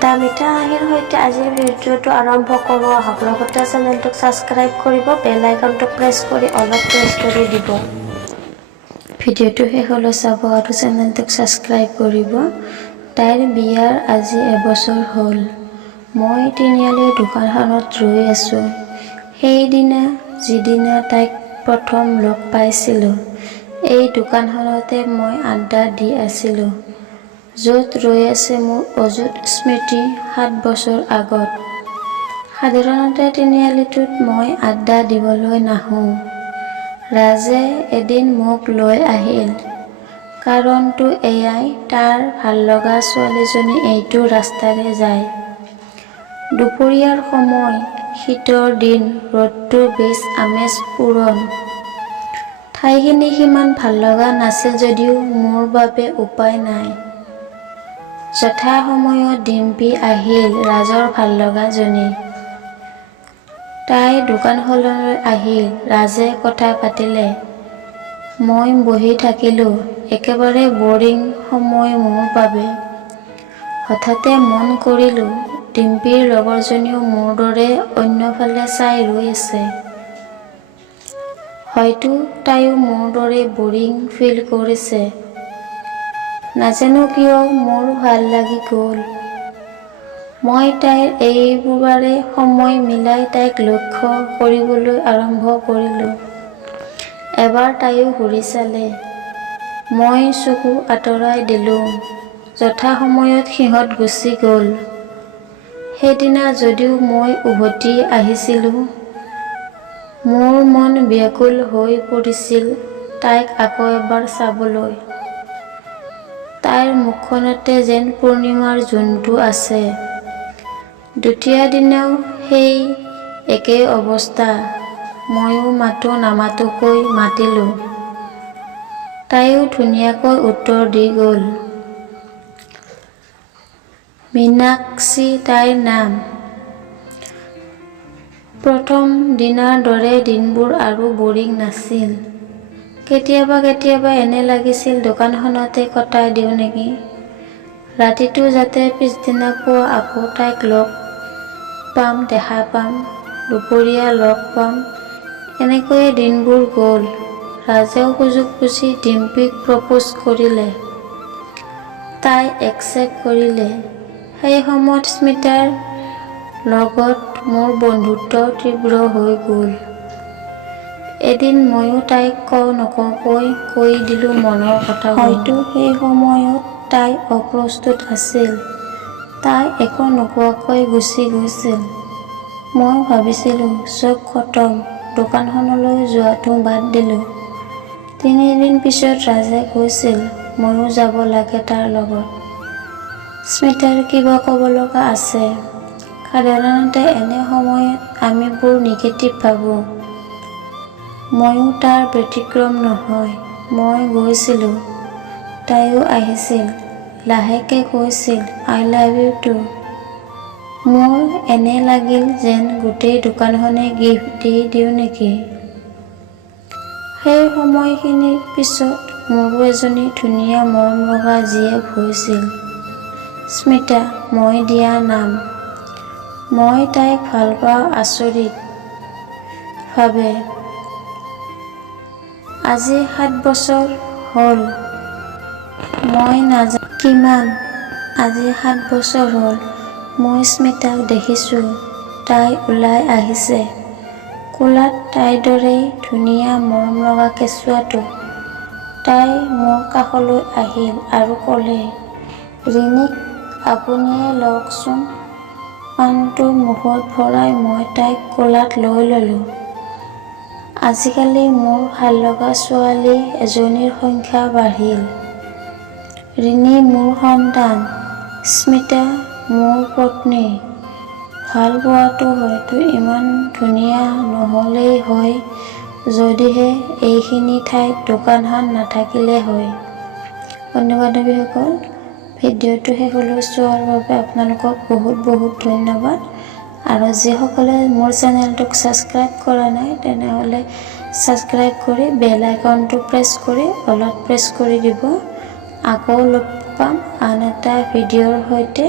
এটা মিঠা হাঁহিৰ সৈতে আজিৰ ভিডিঅ'টো আৰম্ভ কৰোঁ আহক। লগতে চেনেলটোক ছাবস্ক্ৰাইব কৰিব, বেল আইকনটো প্ৰেছ কৰি অলপ প্ৰেছ কৰি দিব। ভিডিঅ'টো শেষ হ'লে চাব আৰু চেনেলটোক ছাবস্ক্ৰাইব কৰিব। তাইৰ বিয়াৰ আজি এবছৰ হ'ল। মই তিনিআলিৰ দোকানখনত ৰৈ আছোঁ। সেইদিনা যিদিনা তাইক প্ৰথম লগ পাইছিলোঁ, এই দোকানখনতে মই আড্ডা দি আছিলোঁ, য'ত ৰৈ আছে মোৰ অযুত স্মৃতি 7 বছৰ আগত। সাধাৰণতে তিনিআলিটোত মই আড্ডা দিবলৈ নাহোঁ। ৰাজে এদিন মোক লৈ আহিল। কাৰণটো এয়াই, তাৰ ভাললগা ছোৱালীজনী এইটো ৰাস্তাৰে যায়। দুপৰীয়াৰ সময়, শীতৰ দিন, ৰ'দটো বেছ আমেজ পূৰণ। ঠাইখিনি সিমান ভাল লগা নাছিল যদিও মোৰ বাবে উপায় নাই। যথা সময়ত ডিম্পী আহিল, ৰাজৰ ভাললগাজনী। তাই দোকানখনলৈ আহিল, ৰাজে কথা পাতিলে। মই বহি থাকিলোঁ। একেবাৰে বৰিং সময় মোৰ বাবে। হঠাতে মন কৰিলোঁ, ডিম্পীৰ লগৰজনীও মোৰ দৰে অন্যফালে চাই ৰৈ আছে। হয়তো তাইও মোৰ দৰে বৰিং ফিল কৰিছে। নাজানো কিয় মোৰ ভাল লাগি গ'ল। মই তাইৰ এইবাৰে সময় মিলাই তাইক লক্ষ্য কৰিবলৈ আৰম্ভ কৰিলোঁ। এবাৰ তাইও ঘূৰি চালে। মই চকু আঁতৰাই দিলোঁ। যথা সময়ত সিহঁত গুচি গ'ল। সেইদিনা যদিও মই উভতি আহিছিলোঁ, মোৰ মন ব্যাকুল হৈ পৰিছিল তাইক আকৌ এবাৰ চাবলৈ। তাইৰ মুখখনতে যেন পূৰ্ণিমাৰ জোনটো আছে। দ্বিতীয় দিনাও সেই একেই অৱস্থা। ময়ো মাতো নামাতোকৈ মাতিলোঁ। তাইও ধুনীয়াকৈ উত্তৰ দি গ'ল। মীনাক্ষী তাইৰ নাম। প্ৰথম দিনাৰ দৰে দিনবোৰ আৰু বৰিং নাছিল। কেতিয়াবা এনে লাগিছিল দোকানখনতে কটাই দিওঁ নেকি। ৰাতিটো যাতে পিছদিনা পুৱা আকৌ তাইক লগ পাম, দেখা পাম, দুপৰীয়া লগ পাম, এনেকৈয়ে দিনবোৰ গ'ল। ৰাজেও সুযোগ বুজি ডিম্পীক প্ৰপ'জ কৰিলে। তাই একচেপ্ট কৰিলে। সেই সময়ত স্মিতাৰ লগত মোৰ বন্ধুত্ব তীব্ৰ হৈ গ'ল। এদিন ময়ো তাইক কওঁ নকওঁকৈ কৈ দিলোঁ মনৰ কথাবোৰ। হয়তো সেই সময়ত তাই অপ্ৰস্তুত আছিল। তাই একো নোকোৱাকৈ গুচি গৈছিল। মই ভাবিছিলোঁ চব খতম, দোকানখনলৈ যোৱাটো বাদ দিলোঁ। 3 দিন পিছত ৰাজে কৈছিল ময়ো যাব লাগে তাৰ লগত। স্মিতাৰ কিবা ক'ব লগা আছে। সাধাৰণতে এনে সময়ত আমি বৰ নিগেটিভ ভাবোঁ। ময়ো তাৰ ব্যতিক্ৰম নহয়। মই গৈছিলোঁ। তাইও আহিছিল। লাহেকে কৈছিল আই লাভ ইউ টু। মোৰ এনে লাগিল যেন গোটেই দোকানখনে গিফ্ট দি দিওঁ নেকি। সেই সময়খিনিৰ পিছত মোৰো এজনী ধুনীয়া মৰমলগা জীয়েক হৈছিল। স্মিতা, মই দিয়া নাম। মই তাইক ভাল পাওঁ আচৰিত ভাৱে। আজি 7 বছৰ হ'ল। মই নাজানো কিমান। আজি 7 বছৰ হ'ল মই স্মিতাক দেখিছোঁ। তাই ওলাই আহিছে। কোলাত তাইৰ দৰেই ধুনীয়া মৰমলগা কেঁচুৱাটো। তাই মোৰ কাষলৈ আহিল আৰু ক'লে, ৰিনিক আপুনিয়ে লওকচোন। পানটো মুখত ভৰাই মই তাইক কোলাত লৈ ল'লোঁ। আজিকালি মোৰ ভাললগা ছোৱালী এজনীৰ সংখ্যা বাঢ়িল। ৰিনি মোৰ সন্তান, স্মিতা মোৰ পত্নী। ভাল পোৱাটো হয়তো ইমান ধুনীয়া নহ'লেই হয় যদিহে এইখিনি ঠাইত দোকানখন নাথাকিলে হয়। বন্ধু বান্ধৱীসকল, ভিডিঅ'টো শেষলৈ চোৱাৰ বাবে আপোনালোকক বহুত ধন্যবাদ। আৰু যিসকলে মোৰ চেনেলটোক ছাবস্ক্ৰাইব কৰা নাই তেনেহ'লে ছাবস্ক্ৰাইব কৰি বেল আইকনটো প্ৰেছ কৰি অলপ প্ৰেছ কৰি দিব। আকৌ লগ পাম আন এটা ভিডিঅ'ৰ সৈতে।